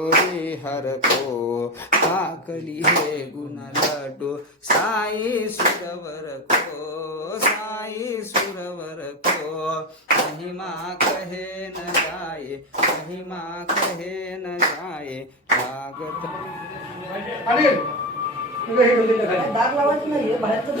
गोरी हरको साकली हे गुण लाडो साई सुरवर को साई सुरवर को महिमा कहे न जाए महिमा कहे न जाए लागत दाग लावायचं नाही बाहेरचं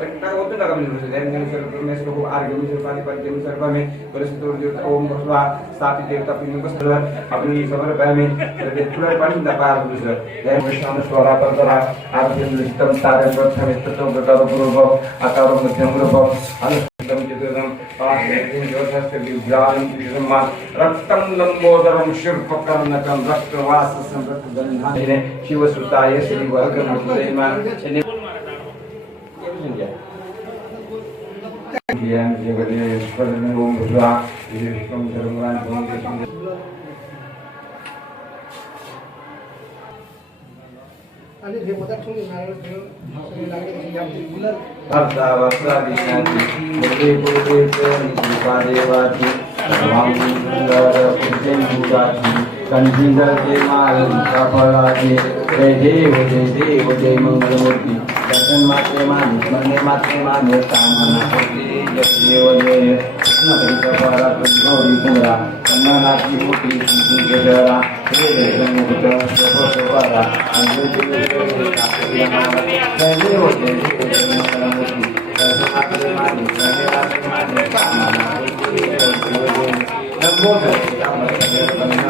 घ्यायचं. प्रेम भाई, दोन आपली समर्पयामी पुढे पण दपार दुसरं विष्णू स्वरा परतरा आर्थिक निष्ठम तारे प्रथम तत्व प्रकार पूर्व आकार मध्यम रूप अनुष्ठम चित्रम पाठेन योधस्य विज्ञानं विश्रमा रक्तं लंबोदरं शिल्पकर्णकं रक्तवास संरक्षणधाने शिवसुताय Shri वर्गमुद्रेमान Yang jagade seperti om berdoa, ini kom terungan kom आणि हे मधात ठेवून नारळ ठेवून सगळे लागले तसे या गुलाल Bhakta Vakta Dishnati Murti Purti Purti Padevati Sarvam Sundara Purtim Bhugati Kanjindar Demal Kapalati Jai Dev Jai Dev Jai Mangalamurti Dasan Matre Mani Mane Matre Mani मात्रेमाने मन्ये मात्रेमाने सामनापुत्री जयदेवदेय कृष्णपरिचपारा गौरी कुमरा कन्नानाची पुत्री जरा हे जयगणमुक्त शोभोपारा जयदेव जय जयमूर्ती मात्रेमाने मन्ये मात्रेमाने सामनापुत्री जयदेवदेय नमो जय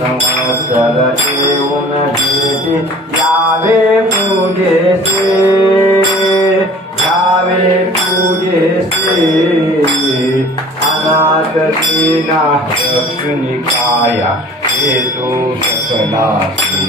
समजल देऊन घेते यावे पूजेसे यावे पूजेसे अनाथ दीना लक्ष्मी काया हे तो सकलासी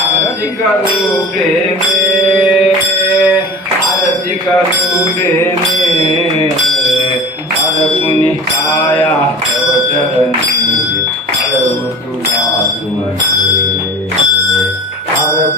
आरती करू प्रेमे आरती करू प्रेमे हर पुनि हर तुला सुमते हर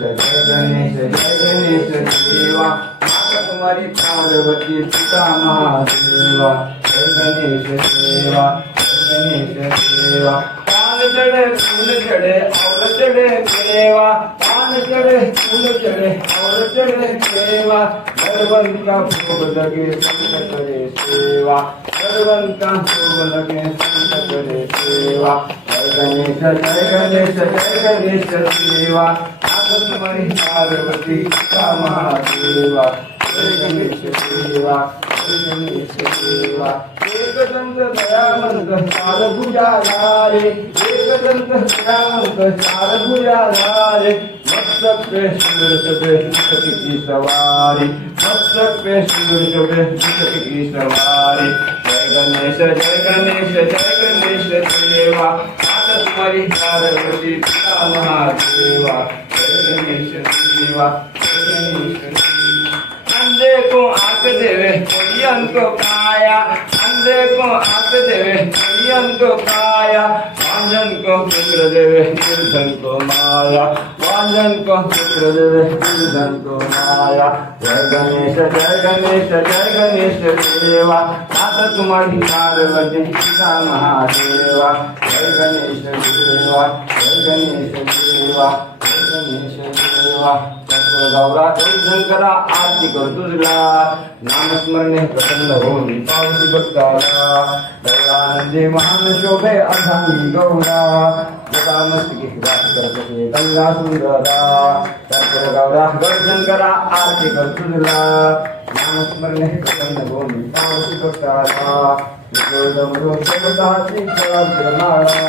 गणेश जय गणेश जय गणेश देवा माता तुम्हारी पार्वती पिता महादेवा जय गणेश देवा जय गणेश देवा पान चढ़े फूल चढ़े और चढ़े देवा पान चढ़े फूल चढ़े और चढ़े देवा का भोग लगे संत करे सेवा का भोग लगे संत करे सेवा जय गणेश जय गणेश जय गणेश देवा नाथ पार्वती का महादेवा जय गणेश देवा जय गणेश देवा एकदंत दयावंत चार भुजाधारे एकदंत दयावंत चार मस्तक पे सुंदर सभे मुख की सवारी मस्तक की सवारी जय गणेश जय गणेश जय गणेश देवा पार्वती पिता महादेवा अंधे को आँख देवे कोलियन को काया अंधे को आँख देवे कोलियन को काया वांजन को पुत्र देवे निर्धन को माया वांजन को पुत्र देवे निर्धन को माया जय गणेश जय गणेश जय गणेश देवा माता तुम्हारी पार्वती पिता महादेवा जय गणेश देवा जय गणेश देवा शंकरा आरती कर तुझला नामस्मरणे प्रसन्न होऊन पावती भक्ताला दयानंदे महान शोभे अर्धांगी गौरा जगा मस्तकी वास करते गंगा सुंदरा शंकर गौरा शंकरा आरती कर तुझला नामस्मरणे प्रसन्न होऊन पावती भक्ताला विष्णुदमरो शोभताची ब्रह्माळा